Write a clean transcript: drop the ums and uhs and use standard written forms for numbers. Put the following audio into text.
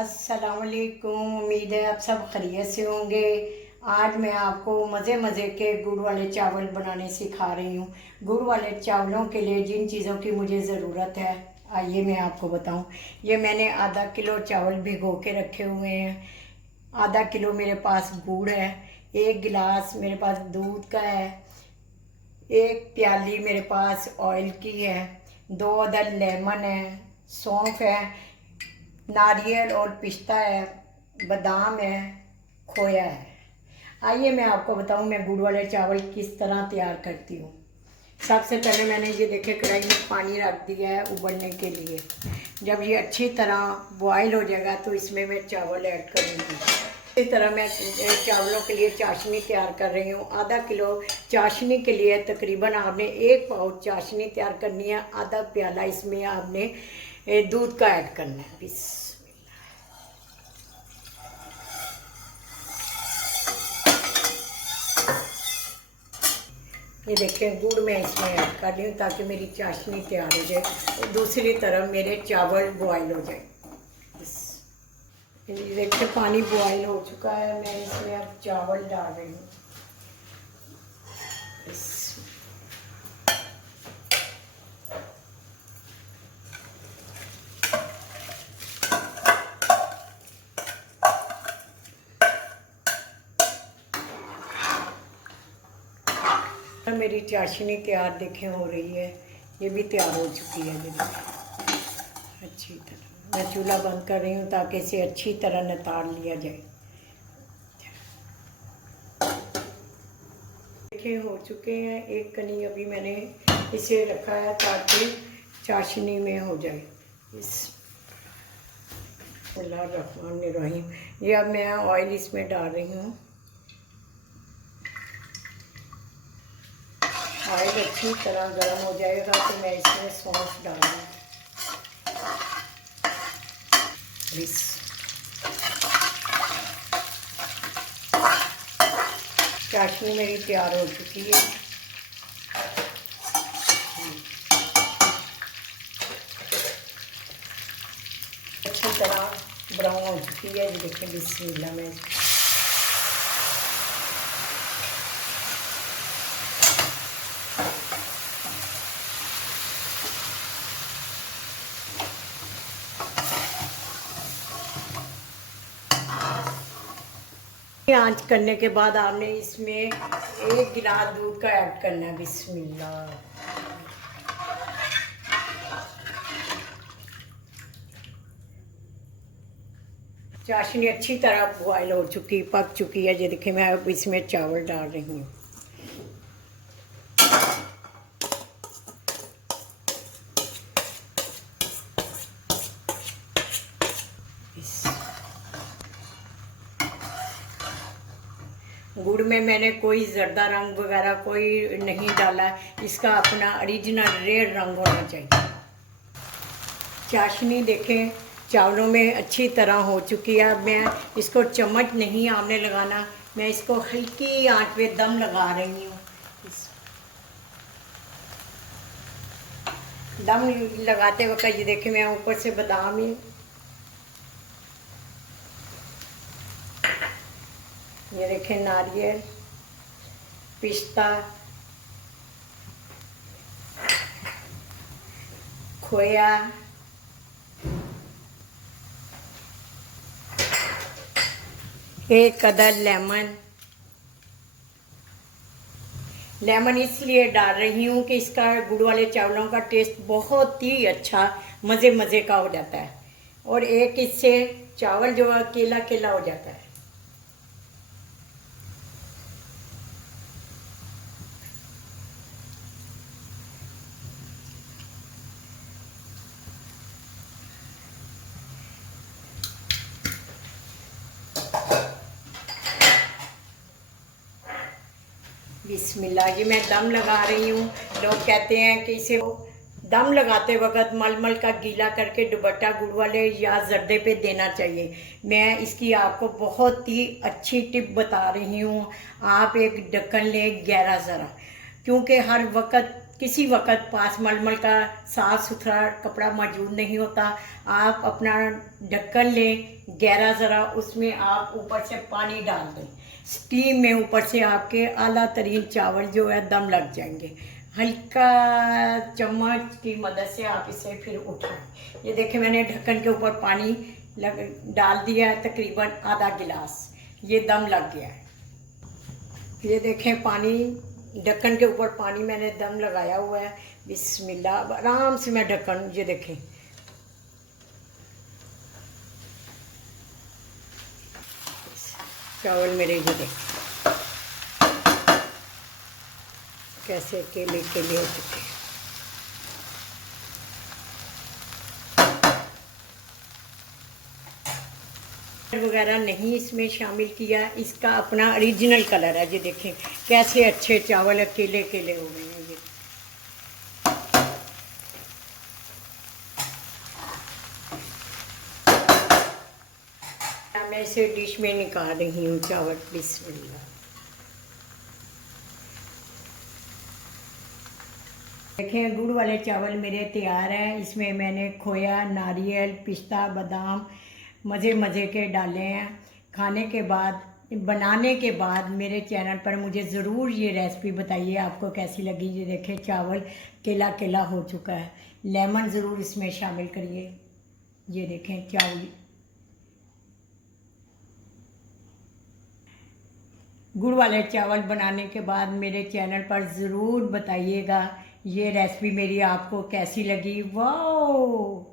अस्सलामुअलैकुम। उम्मीद है आप सब खैरियत से होंगे। आज मैं आपको मज़े मज़े के गुड़ वाले चावल बनाने सिखा रही हूँ। गुड़ वाले चावलों के लिए जिन चीज़ों की मुझे ज़रूरत है आइए मैं आपको बताऊँ। ये मैंने आधा किलो चावल भिगो के रखे हुए हैं। आधा किलो मेरे पास गुड़ है। एक गिलास मेरे पास दूध का है। एक प्याली मेरे पास ऑयल की है। 2 अदद लेमन है। सौंफ है। नारियल और पिस्ता है। बादाम है। खोया है। आइए मैं आपको बताऊं मैं गुड़ वाले चावल किस तरह तैयार करती हूँ। सबसे पहले मैंने ये देखे कढ़ाई में पानी रख दिया है उबलने के लिए। जब ये अच्छी तरह बॉयल हो जाएगा तो इसमें मैं चावल ऐड करूँगी। इसी तरह मैं चावलों के लिए चाशनी तैयार कर रही हूँ। आधा किलो चाशनी के लिए तकरीबन आपने 1 पाउच चाशनी तैयार करनी है। आधा प्याला इसमें आपने दूध का ऐड करना है। ये देखें गुड़ मैं इसमें ऐड कर रही हूँ ताकि मेरी चाशनी तैयार हो जाए और दूसरी तरफ मेरे चावल बॉयल हो जाए। ये देखिए पानी बॉयल हो चुका है। मैं इसमें अब चावल डाल रही हूँ। मेरी चाशनी तैयार देखें हो रही है। ये भी तैयार हो चुकी है। ये देखें अच्छी तरह। मैं चूल्हा बंद कर रही हूँ ताकि इसे अच्छी तरह नितार लिया जाए। देखें हो चुके हैं। एक कनी अभी मैंने इसे रखा है ताकि चाशनी में हो जाए। बिस्मिल्लाहिर्रहमानिर्रहीम। ये अब मैं ऑयल इसमें डाल रही हूँ। ऑयल अच्छी तरह गर्म हो जाएगा तो मैं इसमें सौंफ डालूँगी। चाशनी मेरी तैयार हो चुकी है। अच्छी तरह ब्राउन हो चुकी है। ये देखिए बिस्मिल्लाह में आंच करने के बाद आपने इसमें 1 गिलास दूध का ऐड करना है। बिस्मिल्लाह। चाशनी अच्छी तरह बॉयल हो चुकी पक चुकी है। ये देखिए मैं अब इसमें चावल डाल रही हूँ। गुड़ में मैंने कोई जर्दा रंग वगैरह कोई नहीं डाला। इसका अपना ओरिजिनल रेड रंग होना चाहिए। चाशनी देखें चावलों में अच्छी तरह हो चुकी है। अब मैं इसको चम्मच नहीं आपने लगाना। मैं इसको हल्की आंच पे दम लगा रही हूँ। दम लगाते वक्त ये देखें मैं ऊपर से बादाम ही ये देखें नारियल पिस्ता खोया एक अदद लेमन इसलिए डाल रही हूँ कि इसका गुड़ वाले चावलों का टेस्ट बहुत ही अच्छा मज़े मज़े का हो जाता है और एक इससे चावल जो अकेला अकेला हो जाता है। बिस्मिल्लाह। ये मैं दम लगा रही हूँ। लोग कहते हैं कि इसे दम लगाते वक्त मलमल का गीला करके दुपट्टा गुड़ वाले या जर्दे पे देना चाहिए। मैं इसकी आपको बहुत ही अच्छी टिप बता रही हूँ। आप एक ढक्कन लें गहरा ज़रा, क्योंकि हर वक्त किसी वक्त पास मलमल का साफ़ सुथरा कपड़ा मौजूद नहीं होता, आप अपना ढक्कन लें गहरा ज़रा, उसमें आप ऊपर से पानी डाल दें, स्टीम में ऊपर से आपके आला तरीन चावल जो है दम लग जाएंगे। हल्का चम्मच की मदद से आप इसे फिर उठाएं। ये देखें मैंने ढक्कन के ऊपर पानी डाल दिया है, तकरीबन आधा गिलास, ये दम लग गया है। ये देखें पानी, ढक्कन के ऊपर पानी मैंने दम लगाया हुआ है। बिस्मिल्लाह, आराम से मैं ढक्कन, ये देखें चावल मेरे, ये देखें कैसे केले केले हो चुके हैं। वगैरह नहीं इसमें शामिल किया, इसका अपना ओरिजिनल कलर है। ये देखें कैसे अच्छे चावल अकेले अकेले हो गए हैं। ये मैं इसे डिश में निकाल रही हूँ चावल। बिस्मिल्लाह, देखें गुड़ वाले चावल मेरे तैयार हैं। इसमें मैंने खोया, नारियल, पिस्ता, बादाम मज़े मज़े के डाले हैं। खाने के बाद, बनाने के बाद मेरे चैनल पर मुझे ज़रूर ये रेसिपी बताइए आपको कैसी लगी। ये देखें चावल केला केला हो चुका है। लेमन ज़रूर इसमें शामिल करिए। ये देखें चावल, गुड़ वाले चावल बनाने के बाद मेरे चैनल पर ज़रूर बताइएगा ये रेसिपी मेरी आपको कैसी लगी। वाह,